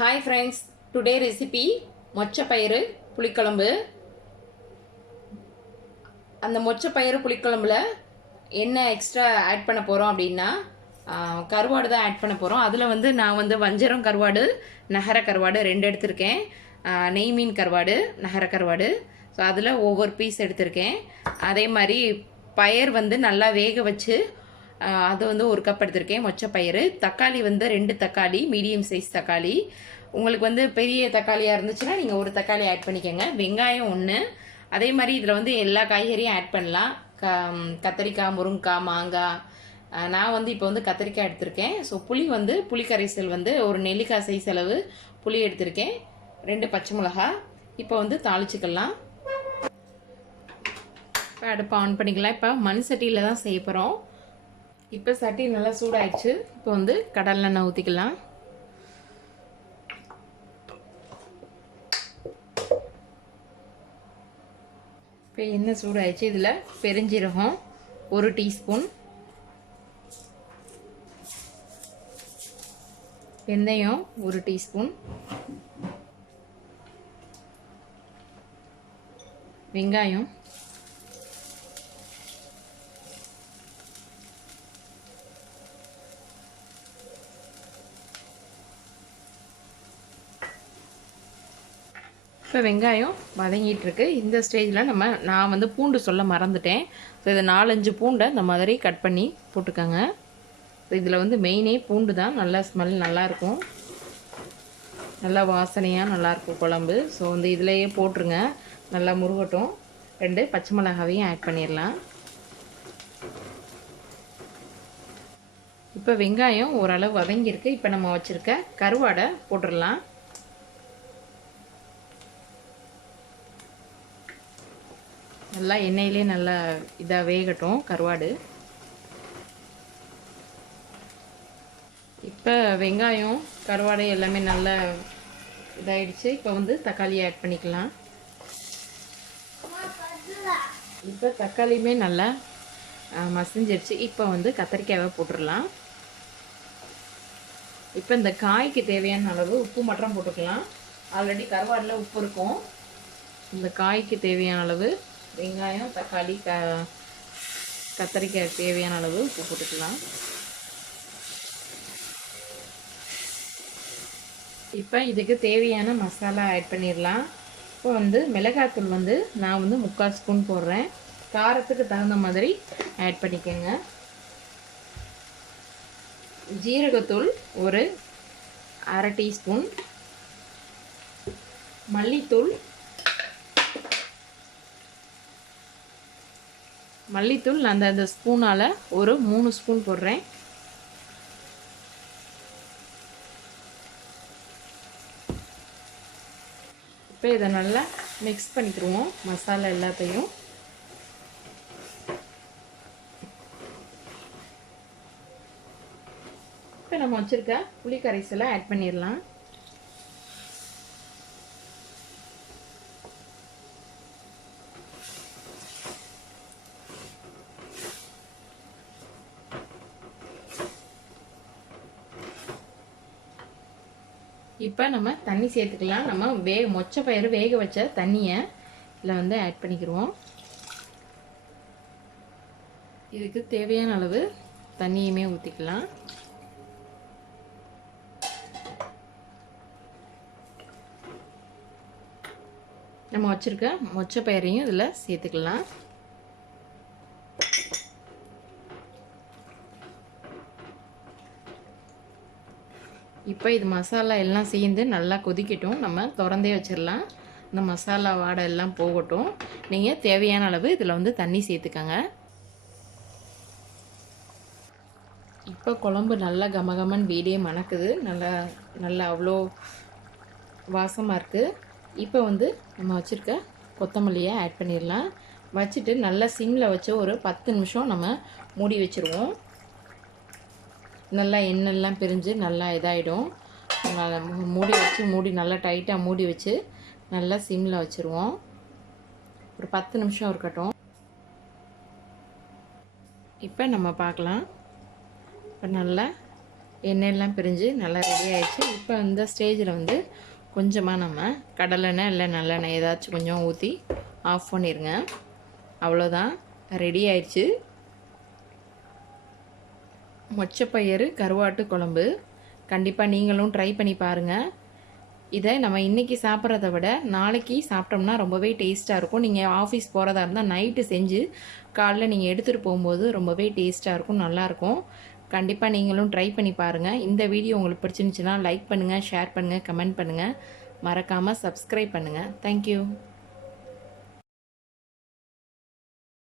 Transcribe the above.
Hi friends, today recipe மொச்சப்பயிறு புளிக்குழம்பு. அந்த மொச்சப்பயிறு புளிக்குழம்புல என்ன எக்ஸ்ட்ரா ஆட் பண்ண போறோம் அப்படின்னா கருவாடு தான் ஆட் பண்ண போறோம். அதுல நான் வஞ்சரம் கருவாடு, நகர கருவாடு ரெண்டு எடுத்திருக்கேன். நெய் மீன் கருவாடு, நகர கருவாடு. ஸோ அதில் ஒவ்வொரு பீஸ் எடுத்திருக்கேன். அதே மாதிரி பயிர் நல்லா வேக வச்சு அது ஒரு கப் எடுத்திருக்கேன் மொச்சப்பயிறு. தக்காளி ரெண்டு தக்காளி, மீடியம் சைஸ் தக்காளி. உங்களுக்கு பெரிய தக்காளியாக இருந்துச்சுன்னா நீங்கள் ஒரு தக்காளி ஆட் பண்ணிக்கோங்க. வெங்காயம் ஒன்று. அதே மாதிரி இதில் எல்லா காய்கறியும் ஆட் பண்ணலாம். கத்திரிக்காய், முருங்கைக்காய், மாங்காய். நான் இப்போ கத்திரிக்காய் எடுத்திருக்கேன். ஸோ புளி புளி கரைசல் ஒரு நெல்லிக்காய் சைஸ் அளவு புளி எடுத்திருக்கேன். 2 பச்சை மிளகா. இப்போ தாளிச்சுக்கலாம். இப்போ அடுப்பை ஆன் பண்ணிக்கலாம். இப்போ மண் சட்டியில் தான் செய்ய போகிறோம். இப்போ சட்டி நல்லா சூடாயிடுச்சு. இப்போ கடலெண்ணெய் ஊற்றிக்கலாம். இப்போ எண்ணெய் சூடாயிடுச்சு. இதில் பெருஞ்சீரகம் 1 டீஸ்பூன், வெந்தயம் 1 டீஸ்பூன், வெங்காயம், இப்போ வெங்காயம் வதங்கிட்டு இருக்கு. இந்த ஸ்டேஜில் நான் பூண்டு சொல்ல மறந்துட்டேன். ஸோ இதை 4-5 பூண்டை இந்த மாதிரி கட் பண்ணி போட்டுக்கோங்க. ஸோ இதில் மெயினே பூண்டு தான். நல்லா ஸ்மெல் நல்லாயிருக்கும், நல்லா வாசனையாக நல்லாயிருக்கும் குழம்பு. ஸோ இதிலையே போட்டுருங்க, நல்லா முருகட்டும். 2 பச்சை மிளகாவையும் ஆட் பண்ணிடலாம். இப்போ வெங்காயம் ஓரளவு வதங்கியிருக்கு. இப்போ நம்ம வச்சுருக்க கருவாடை போட்டுடலாம். நல்லா எண்ணெயிலே நல்லா இதாக வேகட்டும் கருவாடு. இப்போ வெங்காயம் கருவாடு எல்லாமே நல்லா இதாகிடுச்சு. இப்போ தக்காளியை ஆட் பண்ணிக்கலாம். இப்போ தக்காளியுமே நல்லா மசிஞ்சிடுச்சு. இப்போ கத்திரிக்காயை போட்டுடலாம். இப்போ இந்த காய்க்கு தேவையான அளவு உப்பு மட்டும் போட்டுக்கலாம். ஆல்ரெடி கருவாடில் உப்பு இருக்கும். இந்த காய்க்கு தேவையான அளவு வெங்காயம், தக்காளி, கத்திரிக்காய் தேவையான அளவு உப்பு போட்டுக்கலாம். இப்போ இதுக்கு தேவையான மசாலா ஆட் பண்ணிடலாம். இப்போ மிளகாத்தூள் நான் 3/4 ஸ்பூன் போடுறேன். காரத்துக்கு தகுந்த மாதிரி ஆட் பண்ணிக்கோங்க. ஜீரகத்தூள் ஒரு 1/2 டீஸ்பூன், மல்லித்தூள் நான் அந்த ஸ்பூனால் ஒரு 3 ஸ்பூன் போடுறேன். இப்போ இதை நல்லா மிக்ஸ் பண்ணிக்கிடுவோம் மசாலா எல்லாத்தையும். இப்போ நம்ம வச்சுருக்க புளி கரைசலை ஆட் பண்ணிடலாம். இப்போ நம்ம தண்ணி சேர்த்துக்கலாம். நம்ம மொச்சப்பயிறு வேக வச்ச தண்ணியை இதில் ஆட் பண்ணிக்கிடுவோம். இதுக்கு தேவையான அளவு தண்ணியுமே ஊற்றிக்கலாம். நம்ம வச்சுருக்க மொச்சப்பயிரையும் இதில் சேர்த்துக்கலாம். இப்போ இது மசாலா எல்லாம் சேர்ந்து நல்லா கொதிக்கட்டும். நம்ம திறந்தே வச்சிடலாம். இந்த மசாலா வாடை எல்லாம் போகட்டும். நீங்கள் தேவையான அளவு இதில் தண்ணி சேர்த்துக்கங்க. இப்போ குழம்பு நல்லா கமகமன் வீடே மணக்குது. நல்லா அவ்வளோ வாசமாக இருக்குது. இப்போ நம்ம வச்சுருக்க கொத்தமல்லியை ஆட் பண்ணிடலாம். வச்சுட்டு நல்லா சிம்மில் வச்சு ஒரு 10 நிமிஷம் நம்ம மூடி வச்சுருவோம். நல்லா எண்ணெய்லாம் பிரிஞ்சு நல்லா இதாகிடும். மூடி நல்லா டைட்டாக மூடி வச்சு நல்லா சிம்மில் வச்சுருவோம். ஒரு 10 நிமிஷம் இருக்கட்டும். இப்போ நம்ம பார்க்கலாம். இப்போ நல்லா எண்ணெயெல்லாம் பிரிஞ்சு நல்லா ரெடி ஆயிடுச்சு. இப்போ அந்த ஸ்டேஜில் வந்து கொஞ்சமாக நம்ம கடலெண்ணெய் இல்லை நல்லெண்ணெய் ஏதாச்சும் கொஞ்சம் ஊற்றி ஆஃப் பண்ணிடுங்க. அவ்வளோதான், ரெடி ஆயிடுச்சு மொச்சப்பயிறு கருவாட்டு குழம்பு. கண்டிப்பாக நீங்களும் ட்ரை பண்ணி பாருங்கள். இதை நம்ம இன்றைக்கி சாப்பிட்றத விட நாளைக்கு சாப்பிட்டோம்னா ரொம்பவே டேஸ்ட்டாக இருக்கும். நீங்கள் ஆஃபீஸ் போகிறதா இருந்தால் நைட்டு செஞ்சு காலைல நீங்கள் எடுத்துகிட்டு போகும்போது ரொம்பவே டேஸ்ட்டாக இருக்கும், நல்லாயிருக்கும். கண்டிப்பாக நீங்களும் ட்ரை பண்ணி பாருங்கள். இந்த வீடியோ உங்களுக்கு பிடிச்சிருந்துச்சுன்னா லைக் பண்ணுங்கள், ஷேர் பண்ணுங்கள், கமெண்ட் பண்ணுங்கள். மறக்காமல் சப்ஸ்கிரைப் பண்ணுங்கள். தேங்க்யூ.